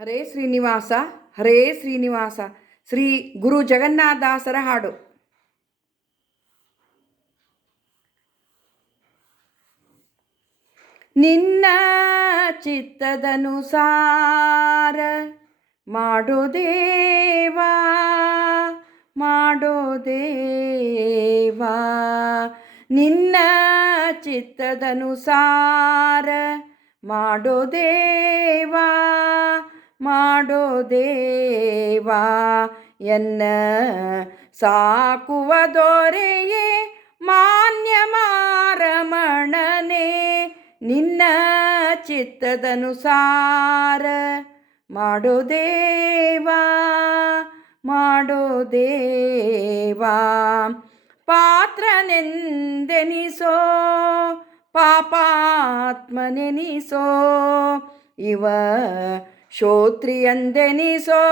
ಹರೇ ಶ್ರೀನಿವಾಸ ಹರೇ ಶ್ರೀನಿವಾಸ. ಶ್ರೀ ಗುರು ಜಗನ್ನಾಥದಾಸರ ಹಾಡು. ನಿನ್ನ ಚಿತ್ತದನುಸಾರ ಮಾಡೋ ದೇವಾ, ಮಾಡೋ ದೇವಾ. ನಿನ್ನ ಚಿತ್ತದನುಸಾರ ಮಾಡೋ ದೇವಾ, ಮಾಡೋ ದೇವಾ. ಎನ್ನ ಸಾಕುವ ದೊರೆಯೇ ಮಾನ್ಯ ಮಾರಮಣನೆ, ನಿನ್ನ ಚಿತ್ತದನುಸಾರ ಮಾಡೋ ದೇವಾ, ಮಾಡೋ ದೇವಾ. ಪಾತ್ರನೆಂದೆನಿಸೋ ಪಾಪಾತ್ಮನೆನಿಸೋ, ಇವ ಶ್ರೋತ್ರಿಯಂದೆನಿಸೋ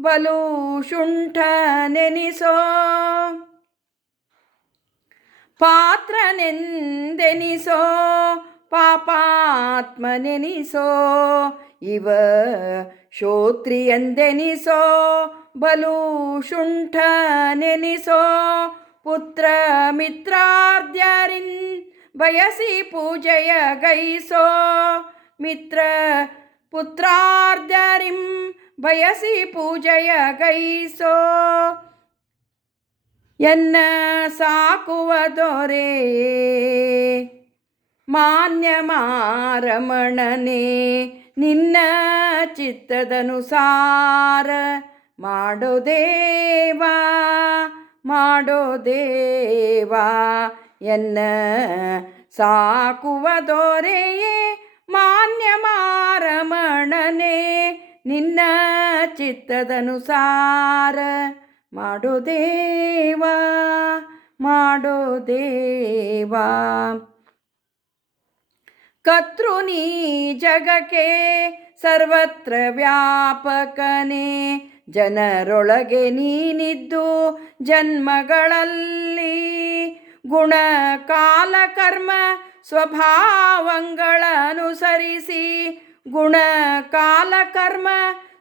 ಬಲು ಶುಂಠನೆನಿಸೋ. ಪಾತ್ರನೆಂದೆನಿಸೋ ಪಾಪಾತ್ಮನೆನಿಸೋ, ಇವ ಶ್ರೋತ್ರಿಯಂದೆನಿಸೋ ಬಲು ಶುಂಠನೆನಿಸೋ. ಪುತ್ರ ಮಿತ್ರಾರ್ಧ್ಯರಿನ್ ಬಯಸಿ ಪೂಜೆಯ ಗೈಸೋ, ಮಿತ್ರ ಪುತ್ರಾರ್ಧ್ಯರಿಂ ಬಯಸಿ ಪೂಜೆಯ ಗೈಸೋ. ಎನ್ನ ಸಾಕುವ ದೊರೆ ಮಾನ್ಯ ಮಾರಮಣನೆ, ನಿನ್ನ ಚಿತ್ತದನುಸಾರ ಮಾಡೋ ದೇವಾ, ಮಾಡೋ ದೇವಾ. ಎನ್ನ ಸಾಕುವ ದೊರೆಯೇ ಮಾನ್ಯ ಮಾರಮಣನೆ, ನಿನ್ನ ಚಿತ್ತದನುಸಾರ ಮಾಡೋ ದೇವಾ, ಮಾಡೋ ದೇವಾ. ಕರ್ತೃ ನೀ ಜಗಕ್ಕೆ ಸರ್ವತ್ರ ವ್ಯಾಪಕನೇ, ಜನರೊಳಗೆ ನೀನಿದ್ದು ಜನ್ಮಗಳಲ್ಲಿ ಗುಣ ಕಾಲ ಕರ್ಮ ಸ್ವಭಾವಗಳನುಸರಿಸಿ, ಗುಣ ಕಾಲ ಕರ್ಮ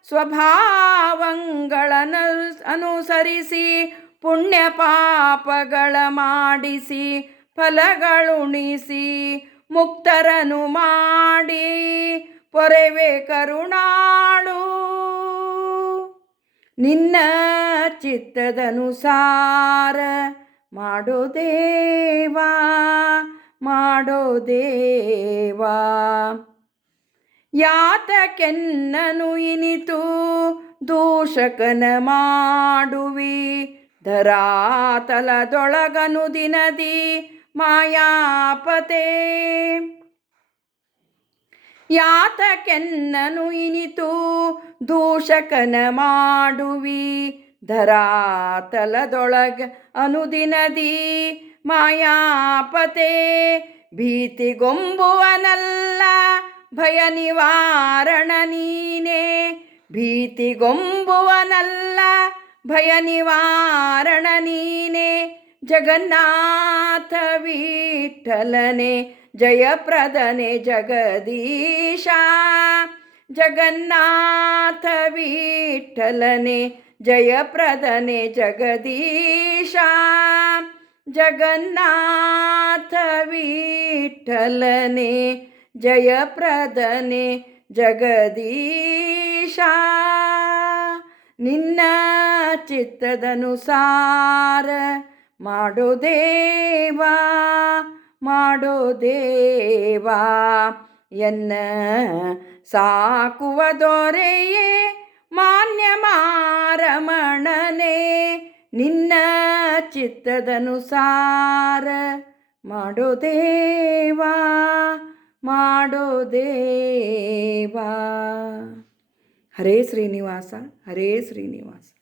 ಸ್ವಭಾವಗಳನ್ನು ಅನುಸರಿಸಿ, ಪುಣ್ಯ ಪಾಪಗಳ ಮಾಡಿಸಿ ಫಲಗಳುಣಿಸಿ, ಮುಕ್ತರನು ಮಾಡಿ ಪೊರೆವೆ ಕರುಣಾಳು. ನಿನ್ನ ಚಿತ್ತದನುಸಾರ ಮಾಡೋ ದೇವಾ, ಮಾಡೋ ದೇವಾ. ಯಾತಕೆನ್ನನು ಇನಿತು ದೂಷಕನ ಮಾಡುವಿ, ಧರಾತಲದೊಳಗನು ದಿನದಿ ಮಾಯಾಪತೆ. ಯಾತಕೆನ್ನನು ಇನಿತು ದೂಷಕನ ಮಾಡುವಿ, ಧರಾತಲದೊಳಗ ಅನುದಿನದಿ ಮಾಯಾಪತೆ. ಭೀತಿಗೊಂಬುವನಲ್ಲ ಭಯ ನಿವಾರಣ ನೀನೇ, ಭೀತಿಗೊಂಬುವನಲ್ಲ ಭಯ ನಿವಾರಣ ನೀನೇ. ಜಗನ್ನಾಥ ವಿಠಲನೆ ಜಯಪ್ರದನೆ ಜಗದೀಶ, ಜಗನ್ನಾಥ ವಿಠಲನೆ ಜಯಪ್ರದನೆ ಜಗದೀಶ. ಜಗನ್ನಾಥ ವಿಠಲನೆ ಜಯಪ್ರದನೆ ಜಗದೀಶ. ನಿನ್ನ ಚಿತ್ತದನುಸಾರ ಮಾಡೋ ದೇವಾ, ಮಾಡೋ ದೇವಾ. ಎನ್ನ ಸಾಕುವ ದೊರೆಯೇ ಮಾನ್ಯ ಮಾರಮಣನೆ, ನಿನ್ನ ಚಿತ್ತದನುಸಾರ ಮಾಡೋ ದೇವಾ, ಮಾಡೋ ದೇವಾ. ಹರೇ ಶ್ರೀನಿವಾಸ ಹರೇ ಶ್ರೀನಿವಾಸ.